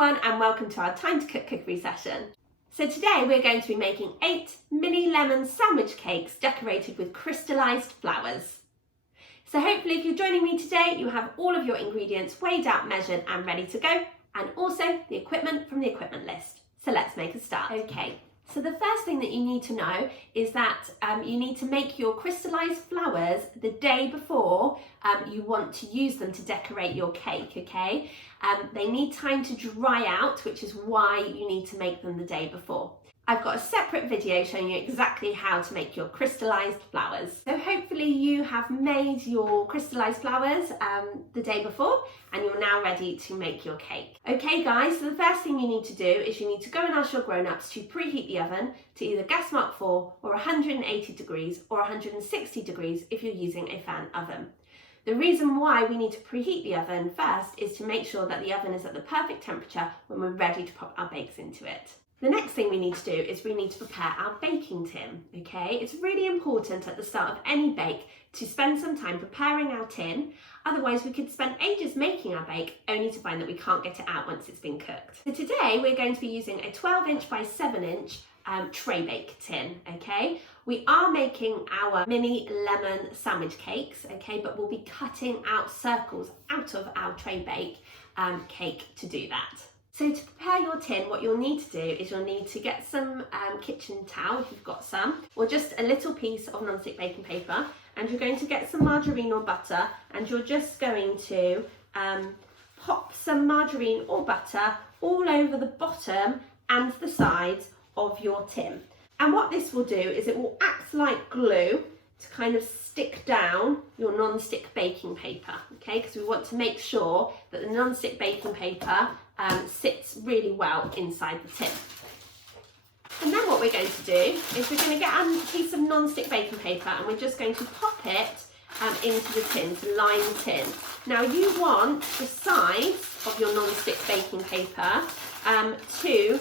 everyone and welcome to our Time to Cook cookery session. So today we're going to be making 8 mini lemon sandwich cakes decorated with crystallised flowers. So hopefully if you're joining me today you have all of your ingredients weighed out, measured and ready to go, and also the equipment from the equipment list. So let's make a start. Okay, so the first thing that you need to know is that you need to make your crystallised flowers the day before you want to use them to decorate your cake, okay? They need time to dry out, which is why you need to make them the day before. I've got a separate video showing you exactly how to make your crystallised flowers. So hopefully you have made your crystallised flowers the day before and you're now ready to make your cake. Okay guys, so the first thing you need to do is you need to go and ask your grown-ups to preheat the oven to either gas mark 4 or 180 degrees or 160 degrees if you're using a fan oven. The reason why we need to preheat the oven first is to make sure that the oven is at the perfect temperature when we're ready to pop our bakes into it. The next thing we need to do is we need to prepare our baking tin, okay? It's really important at the start of any bake to spend some time preparing our tin, otherwise we could spend ages making our bake only to find that we can't get it out once it's been cooked. So today we're going to be using a 12-inch by 7-inch tray bake tin, okay? We are making our mini lemon sandwich cakes, okay, but we'll be cutting out circles out of our tray bake cake to do that. So to prepare your tin, what you'll need to do is you'll need to get some kitchen towel if you've got some, or just a little piece of non-stick baking paper, and you're going to get some margarine or butter, and you're just going to pop some margarine or butter all over the bottom and the sides of your tin. And what this will do is it will act like glue to kind of stick down your non-stick baking paper, okay? Because we want to make sure that the non-stick baking paper sits really well inside the tin. And then what we're going to do is we're going to get a piece of non-stick baking paper and we're just going to pop it into the tin to line the tin. Now you want the size of your non-stick baking paper to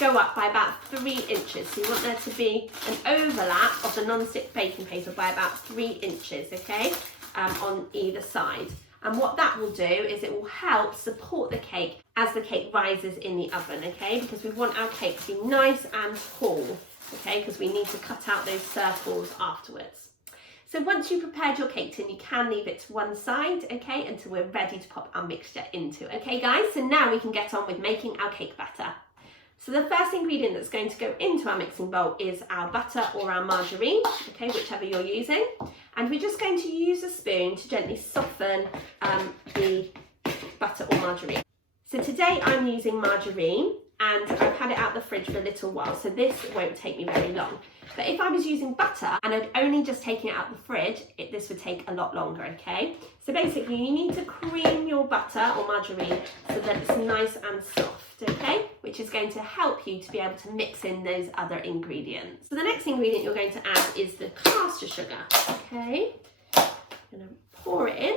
go up by about 3 inches. So you want there to be an overlap of the non-stick baking paper by about 3 inches, okay, on either side. And what that will do is it will help support the cake as the cake rises in the oven, okay, because we want our cake to be nice and tall, okay, because we need to cut out those circles afterwards. So once you've prepared your cake tin, you can leave it to one side, okay, until we're ready to pop our mixture into it. Okay guys, so now we can get on with making our cake batter. So the first ingredient that's going to go into our mixing bowl is our butter or our margarine, okay, whichever you're using. And we're just going to use a spoon to gently soften the butter or margarine. So today I'm using margarine and I've had it out the fridge for a little while, so this won't take me very long. But if I was using butter and I'd only just taken it out the fridge, this would take a lot longer, okay? So basically you need to cream your butter or margarine so that it's nice and soft, okay? Which is going to help you to be able to mix in those other ingredients. So the next ingredient you're going to add is the caster sugar, okay? I'm going to pour it in.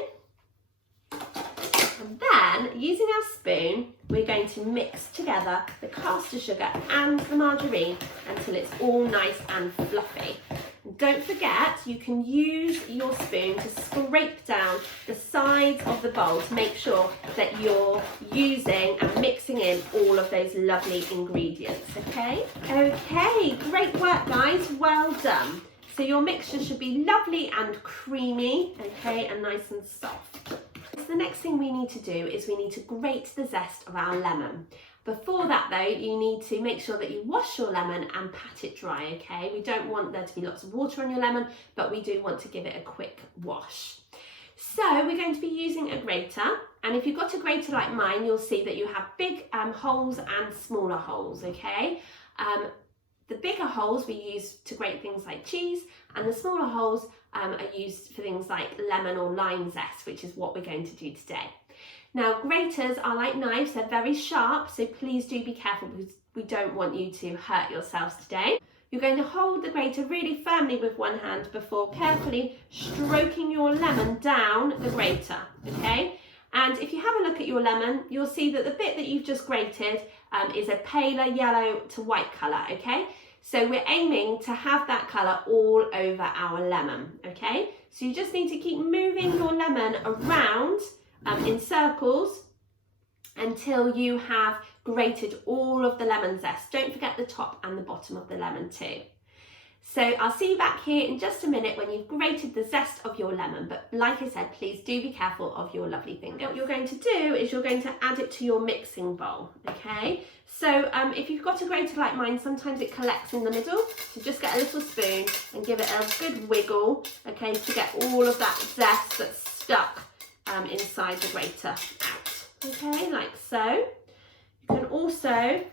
And then, using our spoon, we're going to mix together the caster sugar and the margarine until it's all nice and fluffy. And don't forget, you can use your spoon to scrape down the sides of the bowl to make sure that you're using and mixing in all of those lovely ingredients, okay? Okay, great work guys, well done. So your mixture should be lovely and creamy, okay, and nice and soft. So the next thing we need to do is we need to grate the zest of our lemon. Before that though, you need to make sure that you wash your lemon and pat it dry, okay? We don't want there to be lots of water on your lemon, but we do want to give it a quick wash. So we're going to be using a grater, and if you've got a grater like mine, you'll see that you have big holes and smaller holes, okay? The bigger holes we use to grate things like cheese, and the smaller holes are used for things like lemon or lime zest, which is what we're going to do today. Now graters are like knives, they're very sharp, so please do be careful because we don't want you to hurt yourselves today. You're going to hold the grater really firmly with one hand before carefully stroking your lemon down the grater, okay? And if you have a look at your lemon, you'll see that the bit that you've just grated is a paler yellow to white colour, okay? So we're aiming to have that colour all over our lemon, okay? So you just need to keep moving your lemon around in circles until you have grated all of the lemon zest. Don't forget the top and the bottom of the lemon too. So I'll see you back here in just a minute when you've grated the zest of your lemon, but like I said, please do be careful of your lovely finger. What you're going to do is you're going to add it to your mixing bowl, okay? So if you've got a grater like mine, sometimes it collects in the middle, so just get a little spoon and give it a good wiggle, okay, to get all of that zest that's stuck inside the grater out, okay, like so. You can also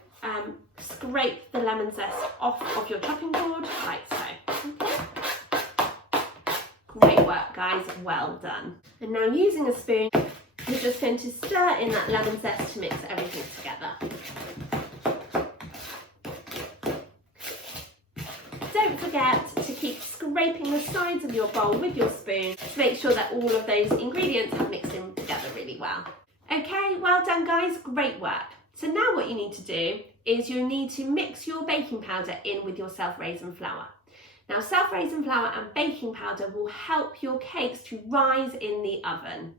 scrape the lemon zest off of your chopping board, like so. Okay. Great work, guys, well done. And now using a spoon, you're just going to stir in that lemon zest to mix everything together. Don't forget to keep scraping the sides of your bowl with your spoon to make sure that all of those ingredients have mixed in together really well. Okay, well done guys, great work. So now what you need to do is you need to mix your baking powder in with your self-raising flour. Now self-raising flour and baking powder will help your cakes to rise in the oven.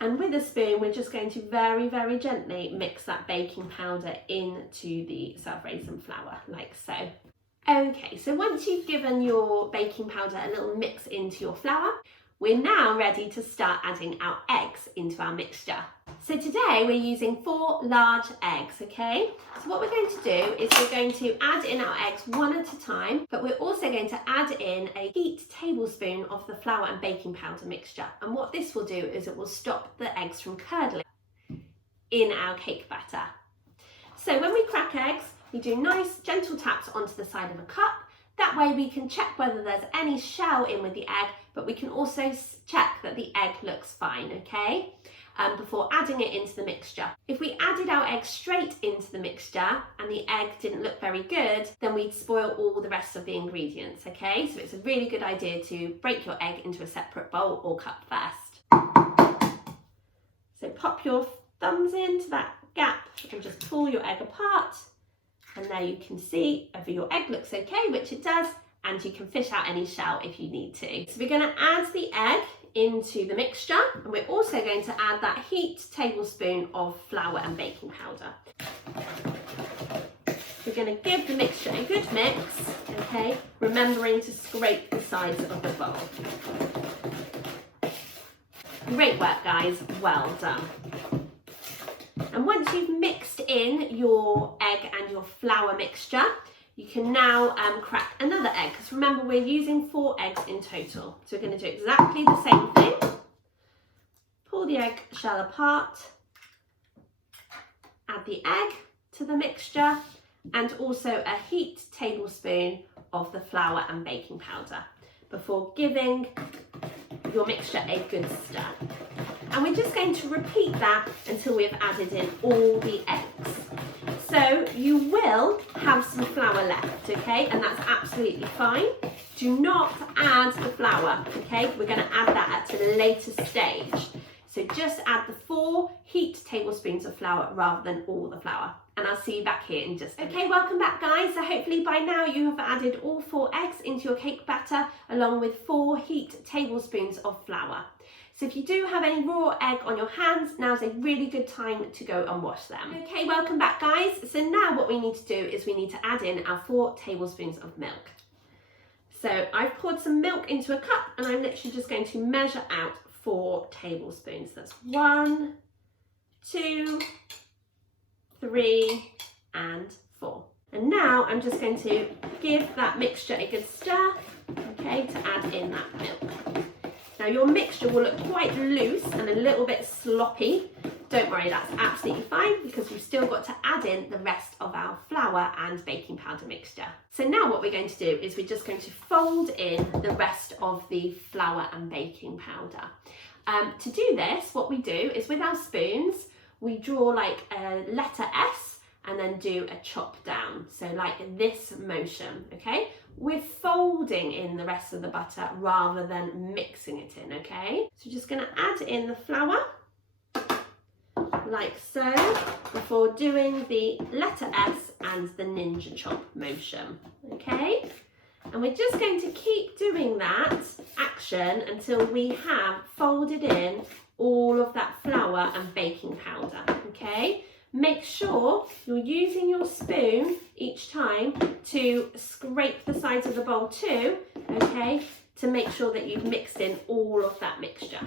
And with a spoon, we're just going to very, very gently mix that baking powder into the self-raising flour, like so. Okay, so once you've given your baking powder a little mix into your flour, we're now ready to start adding our eggs into our mixture. So today we're using 4 large eggs, okay? So what we're going to do is we're going to add in our eggs one at a time, but we're also going to add in a heaped tablespoon of the flour and baking powder mixture. And what this will do is it will stop the eggs from curdling in our cake batter. So when we crack eggs, we do nice gentle taps onto the side of a cup. That way we can check whether there's any shell in with the egg, but we can also check that the egg looks fine, okay? Before adding it into the mixture. If we added our egg straight into the mixture and the egg didn't look very good, then we'd spoil all the rest of the ingredients, okay? So it's a really good idea to break your egg into a separate bowl or cup first. So pop your thumbs into that gap and just pull your egg apart. And there you can see whether your egg looks okay, which it does, and you can fish out any shell if you need to. So we're going to add the egg into the mixture, and we're also going to add that heaped tablespoon of flour and baking powder. We're going to give the mixture a good mix, okay, remembering to scrape the sides of the bowl. Great work guys, well done. And once you've mixed in your egg and your flour mixture, you can now crack another egg, because remember we're using 4 eggs in total. So we're going to do exactly the same thing. Pull the egg shell apart, add the egg to the mixture, and also a heaped tablespoon of the flour and baking powder before giving your mixture a good stir. And we're just going to repeat that until we've added in all the eggs. So you will have some flour left, okay, and that's absolutely fine. Do not add the flour, okay, we're going to add that at a later stage. So just add the 4 heaped tablespoons of flour rather than all the flour. And I'll see you back here in just a minute. Okay, welcome back guys. So hopefully by now you have added all 4 eggs into your cake batter along with 4 heaped tablespoons of flour. So if you do have any raw egg on your hands, now's a really good time to go and wash them. Okay, welcome back guys. So now what we need to do is we need to add in our 4 tablespoons of milk. So I've poured some milk into a cup and I'm literally just going to measure out 4 tablespoons. That's 1, 2, 3 and 4. And now I'm just going to give that mixture a good stir, okay, to add in that milk. Now your mixture will look quite loose and a little bit sloppy. Don't worry, that's absolutely fine because we've still got to add in the rest of our flour and baking powder mixture. So now what we're going to do is we're just going to fold in the rest of the flour and baking powder. To do this, what we do is with our spoons, we draw like a letter S and then do a chop down. So like this motion, okay? We're folding in the rest of the butter rather than mixing it in, okay? So just gonna add in the flour, like so, before doing the letter S and the ninja chop motion, okay? And we're just going to keep doing that action until we have folded in all of that flour and baking powder, okay? Make sure you're using your spoon each time to scrape the sides of the bowl too, okay? To make sure that you've mixed in all of that mixture.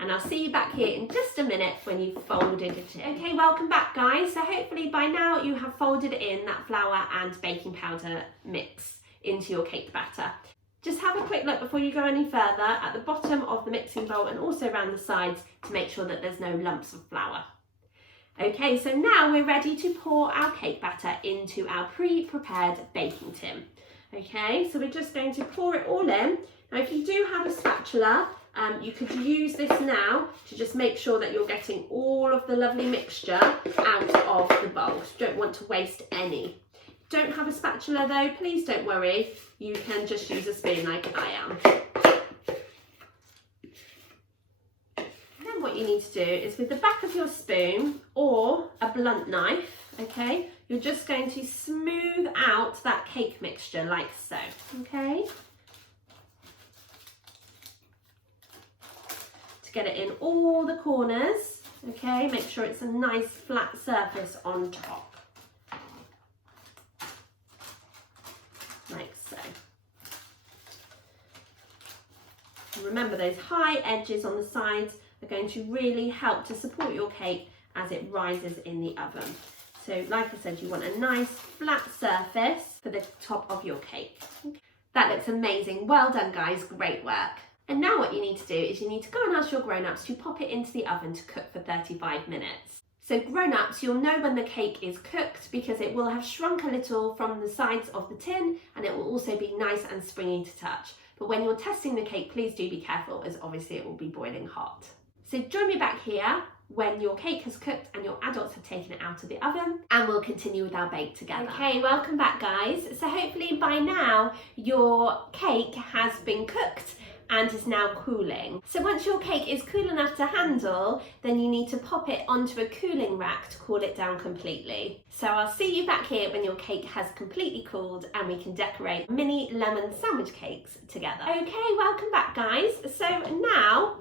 And I'll see you back here in just a minute when you've folded it in. Okay, welcome back guys. So hopefully by now you have folded in that flour and baking powder mix into your cake batter. Just have a quick look before you go any further at the bottom of the mixing bowl and also around the sides to make sure that there's no lumps of flour. Okay, so now we're ready to pour our cake batter into our pre-prepared baking tin. Okay, so we're just going to pour it all in. Now if you do have a spatula, you could use this now to just make sure that you're getting all of the lovely mixture out of the bowl. You don't want to waste any. Don't have a spatula though, please don't worry. You can just use a spoon like I am. Then what you need to do is with the back of your spoon or a blunt knife, okay, you're just going to smooth out that cake mixture like so, okay? To get it in all the corners, okay? Make sure it's a nice flat surface on top. Like so. And remember, those high edges on the sides are going to really help to support your cake as it rises in the oven. So like I said, you want a nice flat surface for the top of your cake. That looks amazing. Well done guys, great work. And now what you need to do is you need to go and ask your grown-ups to pop it into the oven to cook for 35 minutes. So grown-ups, you'll know when the cake is cooked because it will have shrunk a little from the sides of the tin and it will also be nice and springy to touch. But when you're testing the cake, please do be careful as obviously it will be boiling hot. So join me back here when your cake has cooked and your adults have taken it out of the oven and we'll continue with our bake together. Okay, welcome back guys. So hopefully by now your cake has been cooked and is now cooling. So once your cake is cool enough to handle, then you need to pop it onto a cooling rack to cool it down completely. So I'll see you back here when your cake has completely cooled and we can decorate mini lemon sandwich cakes together. Okay, welcome back guys. So now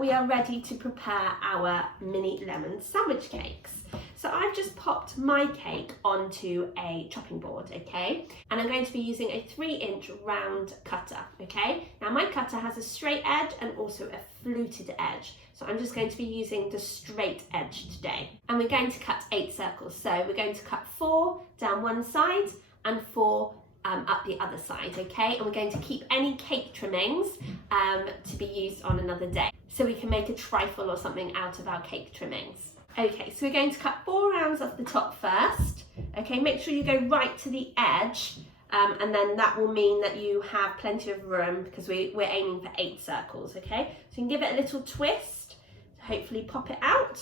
we are ready to prepare our mini lemon sandwich cakes. So I've just popped my cake onto a chopping board, okay? And I'm going to be using a 3-inch round cutter, okay? Now my cutter has a straight edge and also a fluted edge. So I'm just going to be using the straight edge today. And we're going to cut 8 circles. So we're going to cut 4 down one side and 4 up the other side, okay? And we're going to keep any cake trimmings to be used on another day. So we can make a trifle or something out of our cake trimmings. Okay, so we're going to cut 4 rounds off the top first. Okay, make sure you go right to the edge and then that will mean that you have plenty of room because we're aiming for 8 circles, okay? So you can give it a little twist to hopefully pop it out,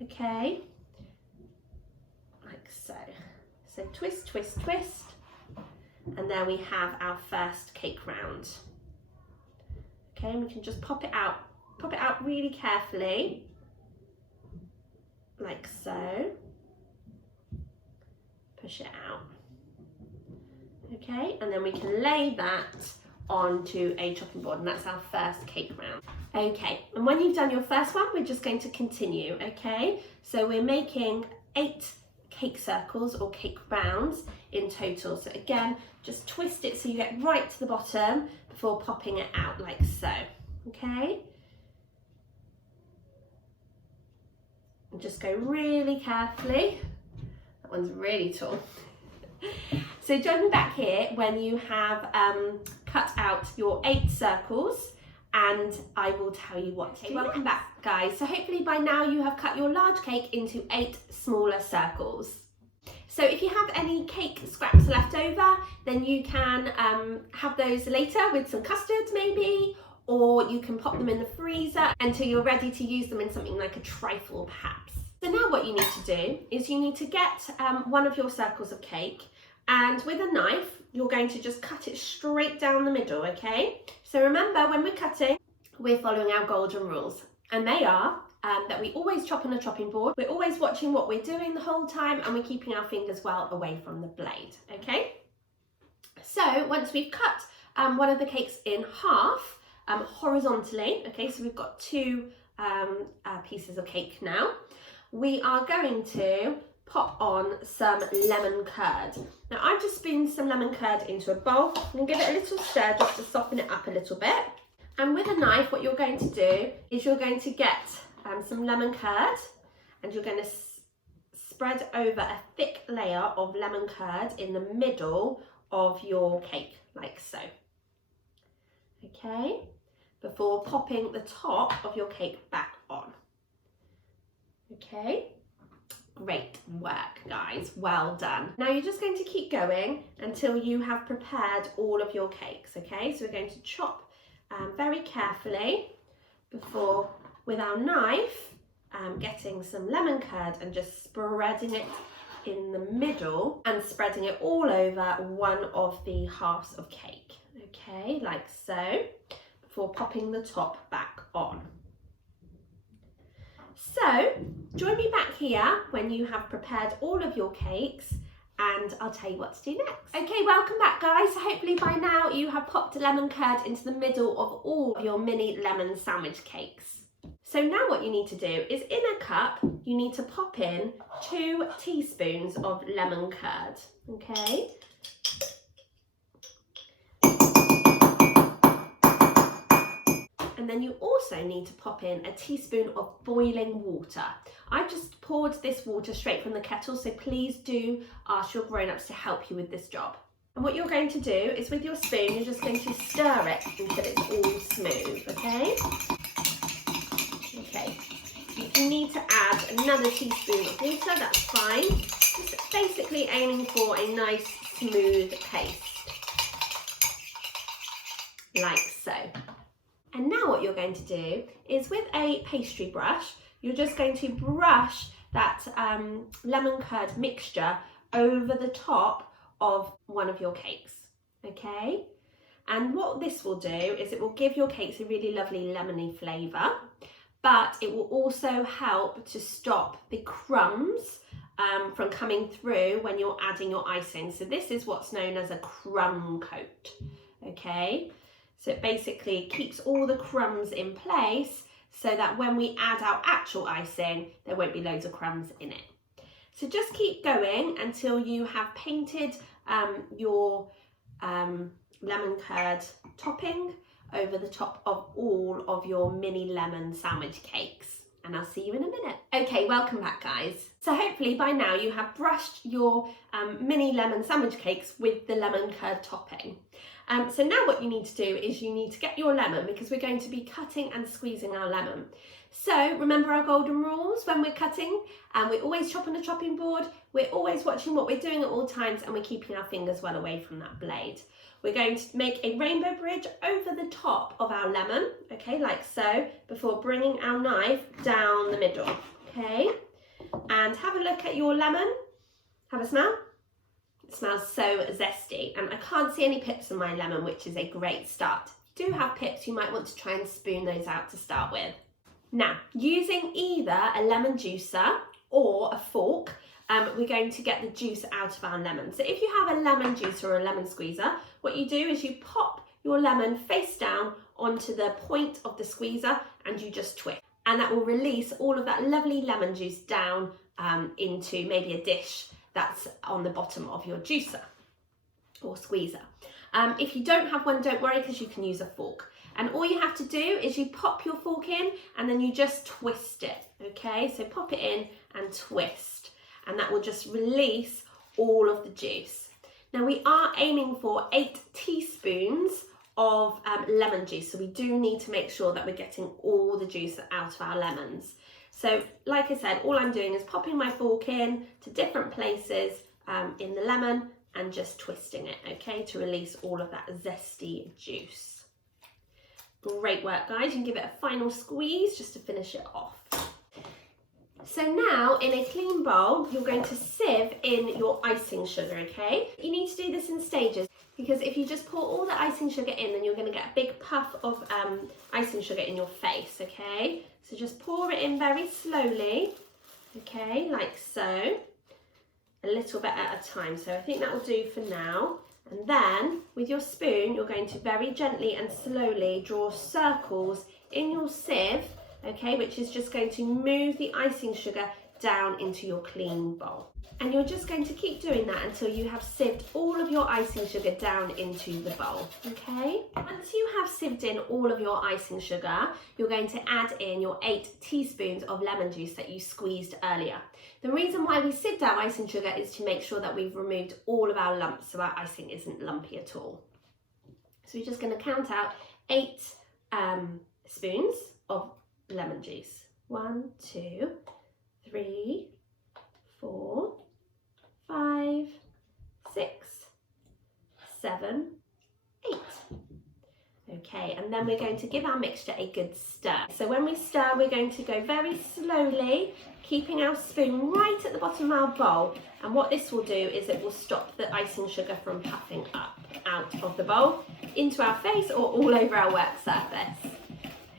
okay? Like so. So twist, twist, twist. And there we have our first cake round. Okay, and we can just pop it out really carefully. Like so. Push it out. Okay, and then we can lay that onto a chopping board, and that's our first cake round. Okay, and when you've done your first one, we're just going to continue, okay? So we're making 8 cake circles or cake rounds in total. So again, just twist it so you get right to the bottom before popping it out like so, okay? And just go really carefully. That one's really tall. So join me back here when you have cut out your 8 circles and I will tell you what to do. Welcome back guys. So hopefully by now you have cut your large cake into 8 smaller circles. So if you have any cake scraps left over, then you can have those later with some custard maybe, or you can pop them in the freezer until you're ready to use them in something like a trifle perhaps. So now what you need to do is you need to get one of your circles of cake, and with a knife you're going to just cut it straight down the middle, okay? So remember, when we're cutting, we're following our golden rules, and they are that we always chop on a chopping board, we're always watching what we're doing the whole time, and we're keeping our fingers well away from the blade, okay? So once we've cut one of the cakes in half horizontally, okay, so we've got two pieces of cake now, we are going to pop on some lemon curd. Now I've just spooned some lemon curd into a bowl. I'm going to give it a little stir just to soften it up a little bit. And with a knife, what you're going to do is you're going to get some lemon curd, and you're going to spread over a thick layer of lemon curd in the middle of your cake, like so. Okay, before popping the top of your cake back on. Okay, great work, guys, well done. Now you're just going to keep going until you have prepared all of your cakes, okay? So we're going to chop very carefully before, with our knife, getting some lemon curd and just spreading it in the middle and spreading it all over one of the halves of cake, okay, like so, before popping the top back on. So join me back here when you have prepared all of your cakes, and I'll tell you what to do next. Okay, welcome back, guys. So hopefully by now you have popped lemon curd into the middle of all of your mini lemon sandwich cakes. So now what you need to do is, in a cup, you need to pop in 2 teaspoons of lemon curd, okay? And then you also need to pop in a teaspoon of boiling water. I've just poured this water straight from the kettle, so please do ask your grown-ups to help you with this job. And what you're going to do is, with your spoon, you're just going to stir it until it's all smooth, okay? Okay, if you need to add another teaspoon of water, that's fine. Just basically aiming for a nice smooth paste, like so. And now what you're going to do is, with a pastry brush, you're just going to brush that lemon curd mixture over the top of one of your cakes, okay? And what this will do is it will give your cakes a really lovely lemony flavour, but it will also help to stop the crumbs from coming through when you're adding your icing. So this is what's known as a crumb coat, okay? So it basically keeps all the crumbs in place so that when we add our actual icing, there won't be loads of crumbs in it. So just keep going until you have painted your lemon curd topping over the top of all of your mini lemon sandwich cakes. And I'll see you in a minute. Okay, welcome back, guys. So hopefully by now you have brushed your mini lemon sandwich cakes with the lemon curd topping. So now what you need to do is you need to get your lemon, because we're going to be cutting and squeezing our lemon. So remember our golden rules when we're cutting, and we always chop on a chopping board, we're always watching what we're doing at all times, and we're keeping our fingers well away from that blade. We're going to make a rainbow bridge over the top of our lemon, okay, like so, before bringing our knife down the middle, okay? And have a look at your lemon. Have a smell. It smells so zesty, and I can't see any pips on my lemon, which is a great start. If you do have pips, you might want to try and spoon those out to start with. Now, using either a lemon juicer or a fork, we're going to get the juice out of our lemon. So if you have a lemon juicer or a lemon squeezer, what you do is you pop your lemon face down onto the point of the squeezer and you just twist. And that will release all of that lovely lemon juice down into maybe a dish that's on the bottom of your juicer or squeezer. If you don't have one, don't worry, because you can use a fork. And all you have to do is you pop your fork in and then you just twist it, okay? So pop it in and twist, and that will just release all of the juice. Now we are aiming for 8 teaspoons of lemon juice, so we do need to make sure that we're getting all the juice out of our lemons. So like I said, all I'm doing is popping my fork in to different places in the lemon and just twisting it, okay, to release all of that zesty juice. Great work, guys. You can give it a final squeeze just to finish it off. So now, in a clean bowl, you're going to sieve in your icing sugar, okay? You need to do this in stages, because if you just pour all the icing sugar in, then you're going to get a big puff of icing sugar in your face, okay? So just pour it in very slowly, okay, like so, a little bit at a time. So I think that will do for now. And then with your spoon, you're going to very gently and slowly draw circles in your sieve, okay, which is just going to move the icing sugar down into your clean bowl. And you're just going to keep doing that until you have sieved all of your icing sugar down into the bowl, okay? Once you have sieved in all of your icing sugar, you're going to add in your 8 teaspoons of lemon juice that you squeezed earlier. The reason why we sieved our icing sugar is to make sure that we've removed all of our lumps so our icing isn't lumpy at all. So we're just going to count out 8 spoons of lemon juice. 1, 2, 3, 4, 5, 6, 7, 8. Okay, and then we're going to give our mixture a good stir. So when we stir, we're going to go very slowly, keeping our spoon right at the bottom of our bowl. And what this will do is it will stop the icing sugar from puffing up out of the bowl into our face or all over our work surface.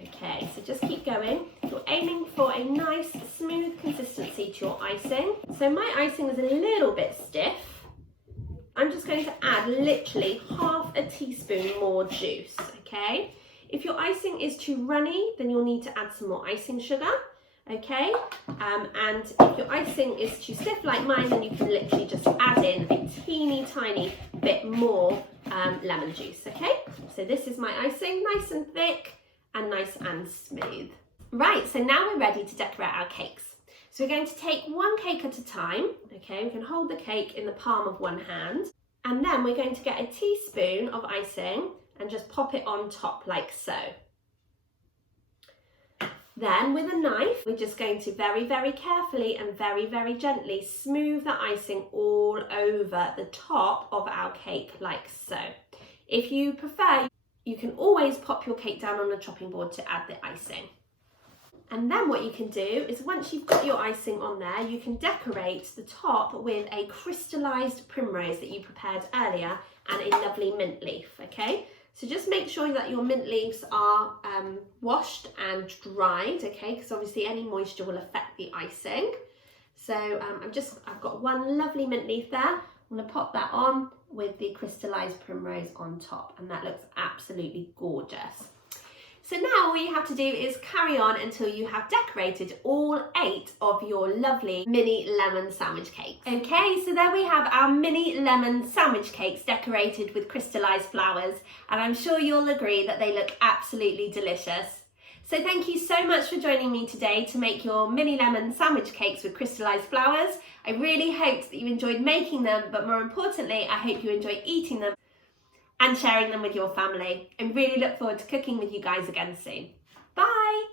Okay, so just keep going. You're aiming for a nice smooth consistency to your icing. So my icing is a little bit stiff. I'm just going to add literally half a teaspoon more juice, okay? If your icing is too runny, then you'll need to add some more icing sugar, okay? And if your icing is too stiff like mine, then you can literally just add in a teeny tiny bit more lemon juice, okay? So this is my icing, nice and thick and nice and smooth. Right, so now we're ready to decorate our cakes. So we're going to take one cake at a time, okay? We can hold the cake in the palm of one hand, and then we're going to get a teaspoon of icing and just pop it on top like so. Then with a knife, we're just going to very, very carefully and very, very gently smooth the icing all over the top of our cake like so. If you prefer, you can always pop your cake down on the chopping board to add the icing. And then what you can do is once you've got your icing on there, you can decorate the top with a crystallized primrose that you prepared earlier and a lovely mint leaf, okay? So just make sure that your mint leaves are washed and dried, okay? Because obviously any moisture will affect the icing. So I've got one lovely mint leaf there. I'm gonna pop that on with the crystallized primrose on top, and that looks absolutely gorgeous. So now all you have to do is carry on until you have decorated all 8 of your lovely mini lemon sandwich cakes. Okay, so there we have our mini lemon sandwich cakes decorated with crystallized flowers, and I'm sure you'll agree that they look absolutely delicious. So thank you so much for joining me today to make your mini lemon sandwich cakes with crystallized flowers. I really hope that you enjoyed making them, but more importantly, I hope you enjoy eating them and sharing them with your family. I really look forward to cooking with you guys again soon. Bye!